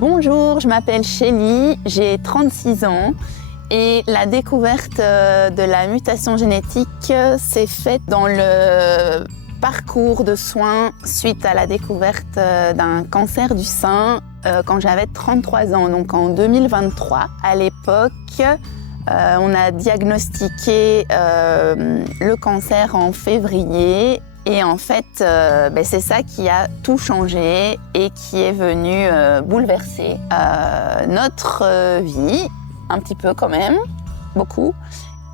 Bonjour, je m'appelle Shelly, j'ai 36 ans et la découverte de la mutation génétique s'est faite dans le parcours de soins suite à la découverte d'un cancer du sein quand j'avais 33 ans, donc en 2023. À l'époque, on a diagnostiqué le cancer en février. Et en fait, c'est ça qui a tout changé et qui est venu bouleverser notre vie, un petit peu quand même, beaucoup,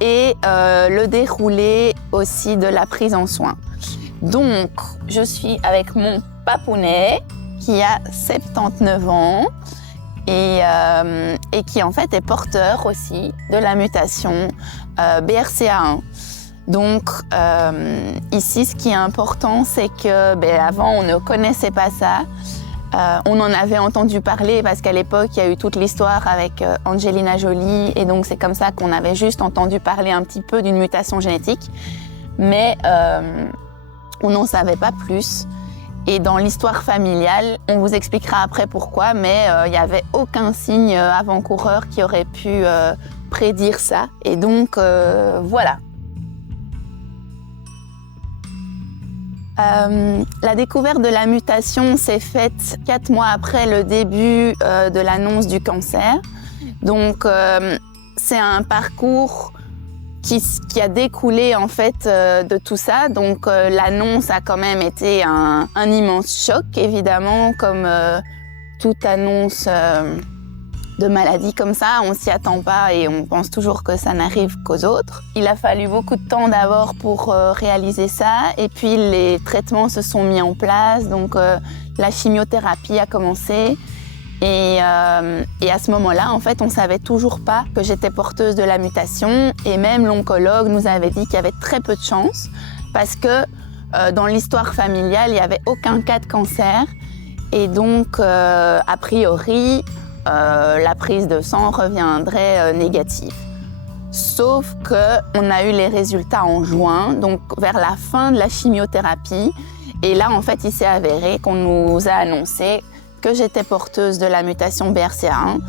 et le déroulé aussi de la prise en soin. Donc, je suis avec mon papounet qui a 79 ans et qui en fait est porteur aussi de la mutation BRCA1. Donc ici, ce qui est important, c'est que avant, on ne connaissait pas ça. On en avait entendu parler parce qu'à l'époque, il y a eu toute l'histoire avec Angelina Jolie. Et donc, c'est comme ça qu'on avait juste entendu parler un petit peu d'une mutation génétique. Mais on n'en savait pas plus. Et dans l'histoire familiale, on vous expliquera après pourquoi, mais il n'y avait aucun signe avant-coureur qui aurait pu prédire ça. Et donc, voilà. La découverte de la mutation s'est faite 4 mois après le début de l'annonce du cancer. Donc, c'est un parcours qui a découlé en fait de tout ça. Donc, l'annonce a quand même été un immense choc, évidemment, comme toute annonce de maladie comme ça. On s'y attend pas et on pense toujours que ça n'arrive qu'aux autres. Il a fallu beaucoup de temps d'abord pour réaliser ça et puis les traitements se sont mis en place, donc la chimiothérapie a commencé et à ce moment-là, en fait, on savait toujours pas que j'étais porteuse de la mutation et même l'oncologue nous avait dit qu'il y avait très peu de chance parce que dans l'histoire familiale, il n'y avait aucun cas de cancer et donc, a priori, la prise de sang reviendrait négative. Sauf qu'on a eu les résultats en juin, donc vers la fin de la chimiothérapie. Et là, en fait, il s'est avéré qu'on nous a annoncé que j'étais porteuse de la mutation BRCA1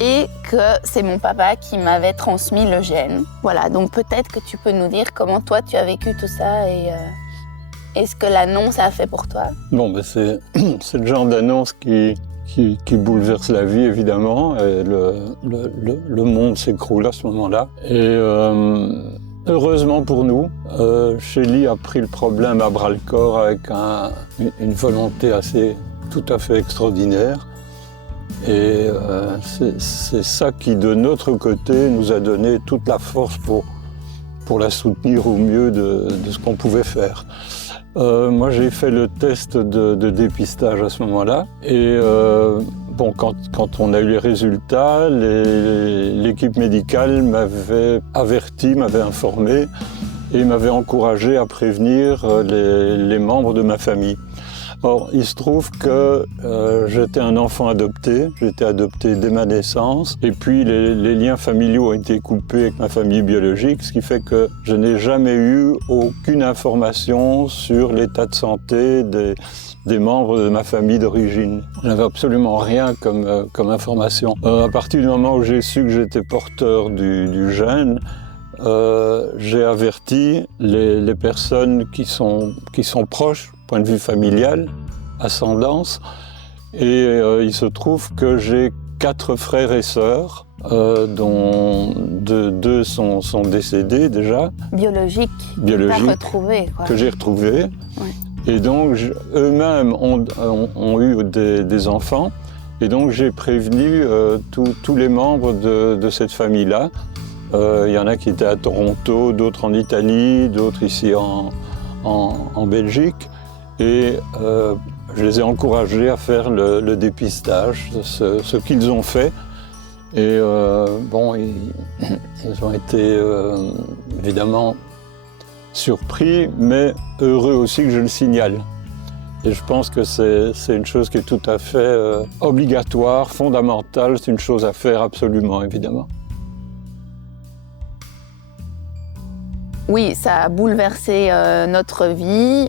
et que c'est mon papa qui m'avait transmis le gène. Voilà, donc peut-être que tu peux nous dire comment toi, tu as vécu tout ça et ce que l'annonce a fait pour toi. Bon, c'est le genre d'annonce qui bouleverse la vie, évidemment, et le monde s'écroule à ce moment-là. Et heureusement pour nous, Shelly a pris le problème à bras-le-corps avec une volonté tout à fait extraordinaire. Et c'est ça qui, de notre côté, nous a donné toute la force pour la soutenir au mieux de ce qu'on pouvait faire. Moi, j'ai fait le test de dépistage à ce moment-là. Et quand on a eu les résultats, l'équipe médicale m'avait averti, m'avait informé et m'avait encouragé à prévenir les membres de ma famille. Or, il se trouve que j'étais un enfant adopté, j'étais adopté dès ma naissance, et puis les liens familiaux ont été coupés avec ma famille biologique, ce qui fait que je n'ai jamais eu aucune information sur l'état de santé des membres de ma famille d'origine. Je n'avais absolument rien comme information. À partir du moment où j'ai su que j'étais porteur du gène, j'ai averti les personnes qui sont proches, point de vue familial, ascendance, et il se trouve que j'ai 4 frères et sœurs, dont deux sont décédés déjà. Biologiques. Que j'ai retrouvés. Ouais. Et donc, eux-mêmes ont eu des enfants, et donc j'ai prévenu tous les membres de cette famille-là. Il y en a qui étaient à Toronto, d'autres en Italie, d'autres ici en Belgique. Et je les ai encouragés à faire le dépistage, ce qu'ils ont fait. Et ils ont été évidemment surpris, mais heureux aussi que je le signale. Et je pense que c'est une chose qui est tout à fait obligatoire, fondamentale, c'est une chose à faire absolument, évidemment. Oui, ça a bouleversé notre vie.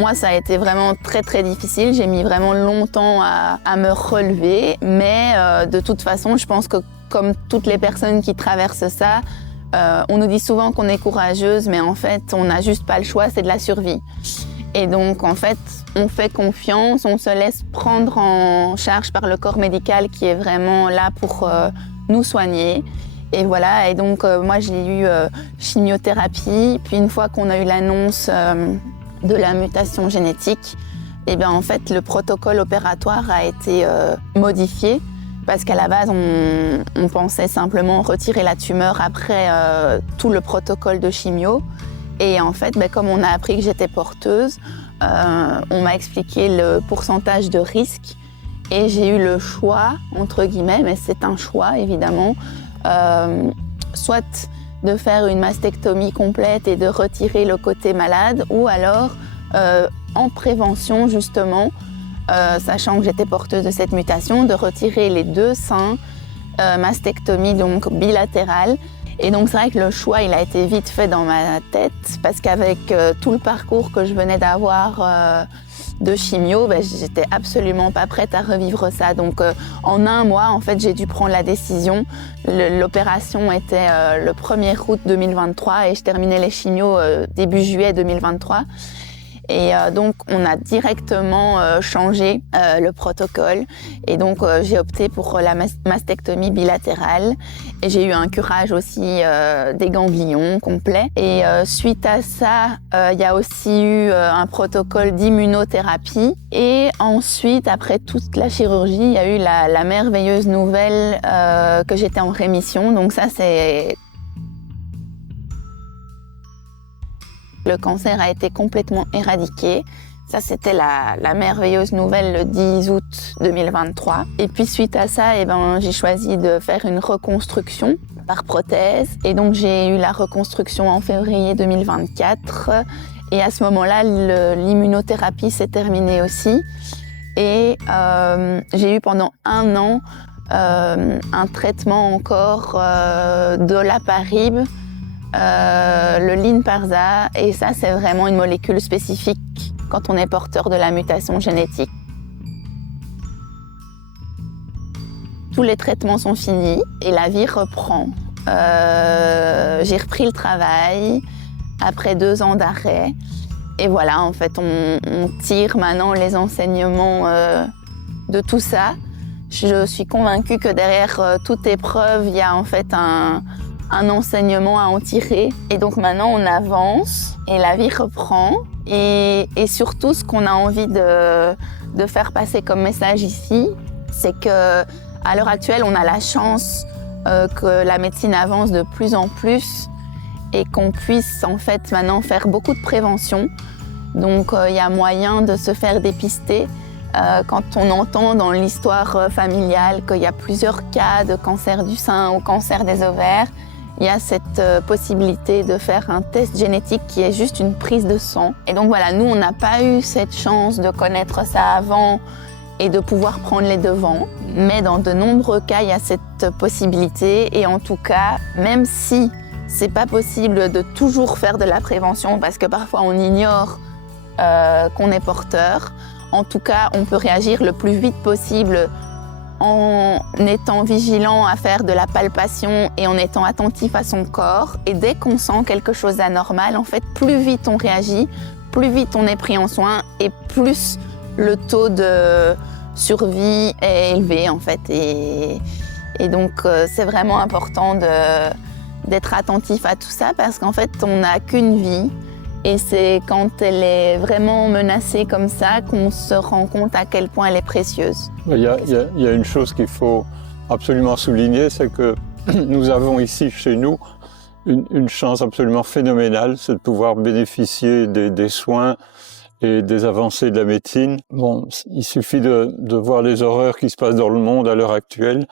Moi, ça a été vraiment très très difficile. J'ai mis vraiment longtemps à me relever, mais de toute façon, je pense que comme toutes les personnes qui traversent ça, on nous dit souvent qu'on est courageuse, mais en fait, on n'a juste pas le choix, c'est de la survie. Et donc, en fait, on fait confiance, on se laisse prendre en charge par le corps médical qui est vraiment là pour nous soigner. Et voilà, et donc moi j'ai eu chimiothérapie, puis une fois qu'on a eu l'annonce de la mutation génétique, et bien en fait le protocole opératoire a été modifié parce qu'à la base on pensait simplement retirer la tumeur après tout le protocole de chimio. Et en fait, comme on a appris que j'étais porteuse, on m'a expliqué le pourcentage de risque et j'ai eu le choix, entre guillemets, mais c'est un choix évidemment, soit de faire une mastectomie complète et de retirer le côté malade, ou alors en prévention justement, sachant que j'étais porteuse de cette mutation, de retirer les 2 seins, mastectomie donc bilatérale. Et donc c'est vrai que le choix il a été vite fait dans ma tête parce qu'avec tout le parcours que je venais d'avoir de chimio, j'étais absolument pas prête à revivre ça. Donc en 1 mois, en fait, j'ai dû prendre la décision. L'opération était le 1er août 2023 et je terminais les chimios début juillet 2023. Et donc, on a directement changé le protocole. Et donc, j'ai opté pour la mastectomie bilatérale. Et j'ai eu un curage aussi des ganglions complet. Et suite à ça, il y a aussi eu un protocole d'immunothérapie. Et ensuite, après toute la chirurgie, il y a eu la merveilleuse nouvelle que j'étais en rémission. Donc ça, c'est... Le cancer a été complètement éradiqué. Ça, c'était la merveilleuse nouvelle le 10 août 2023. Et puis, suite à ça, j'ai choisi de faire une reconstruction par prothèse. Et donc, j'ai eu la reconstruction en février 2024. Et à ce moment-là, l'immunothérapie s'est terminée aussi. Et j'ai eu pendant 1 an un traitement encore de l'Olaparib, le Lynparza, et ça c'est vraiment une molécule spécifique quand on est porteur de la mutation génétique. Tous les traitements sont finis et la vie reprend. J'ai repris le travail après 2 ans d'arrêt et voilà, en fait on tire maintenant les enseignements de tout ça. Je suis convaincue que derrière toute épreuve il y a en fait un enseignement à en tirer. Et donc maintenant, on avance et la vie reprend. Et surtout, ce qu'on a envie de faire passer comme message ici, c'est qu'à l'heure actuelle, on a la chance que la médecine avance de plus en plus et qu'on puisse en fait maintenant faire beaucoup de prévention. Donc, il y a moyen de se faire dépister. Quand on entend dans l'histoire familiale qu'il y a plusieurs cas de cancer du sein ou cancer des ovaires, il y a cette possibilité de faire un test génétique qui est juste une prise de sang. Et donc voilà, nous, on n'a pas eu cette chance de connaître ça avant et de pouvoir prendre les devants. Mais dans de nombreux cas, il y a cette possibilité. Et en tout cas, même si c'est pas possible de toujours faire de la prévention, parce que parfois on ignore qu'on est porteur, en tout cas, on peut réagir le plus vite possible en étant vigilant à faire de la palpation et en étant attentif à son corps. Et dès qu'on sent quelque chose d'anormal, en fait, plus vite on réagit, plus vite on est pris en soin et plus le taux de survie est élevé, en fait. Et donc, c'est vraiment important d'être attentif à tout ça parce qu'en fait, on n'a qu'une vie. Et c'est quand elle est vraiment menacée comme ça qu'on se rend compte à quel point elle est précieuse. Il y a une chose qu'il faut absolument souligner, c'est que nous avons ici, chez nous, une chance absolument phénoménale, c'est de pouvoir bénéficier des soins et des avancées de la médecine. Bon, il suffit de voir les horreurs qui se passent dans le monde à l'heure actuelle.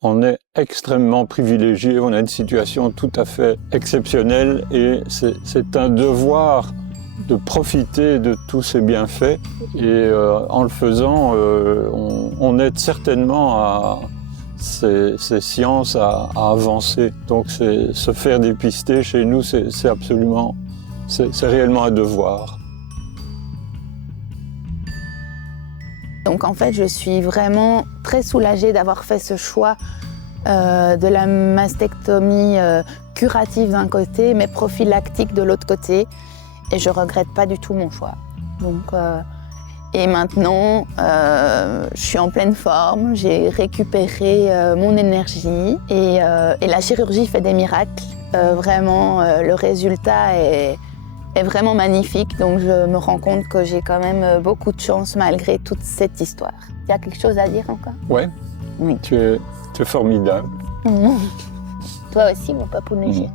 On est extrêmement privilégié, on a une situation tout à fait exceptionnelle et c'est un devoir de profiter de tous ces bienfaits et en le faisant, on aide certainement ces sciences à avancer. Donc se faire dépister chez nous, c'est réellement un devoir. Donc en fait, je suis vraiment très soulagée d'avoir fait ce choix de la mastectomie curative d'un côté, mais prophylactique de l'autre côté. Et je regrette pas du tout mon choix. Donc, et maintenant, je suis en pleine forme, j'ai récupéré mon énergie et la chirurgie fait des miracles. Vraiment, le résultat est vraiment magnifique, donc je me rends compte que j'ai quand même beaucoup de chance malgré toute cette histoire. Il y a quelque chose à dire encore? Ouais, Oui. tu es formidable. Toi aussi, mon papounet chéri.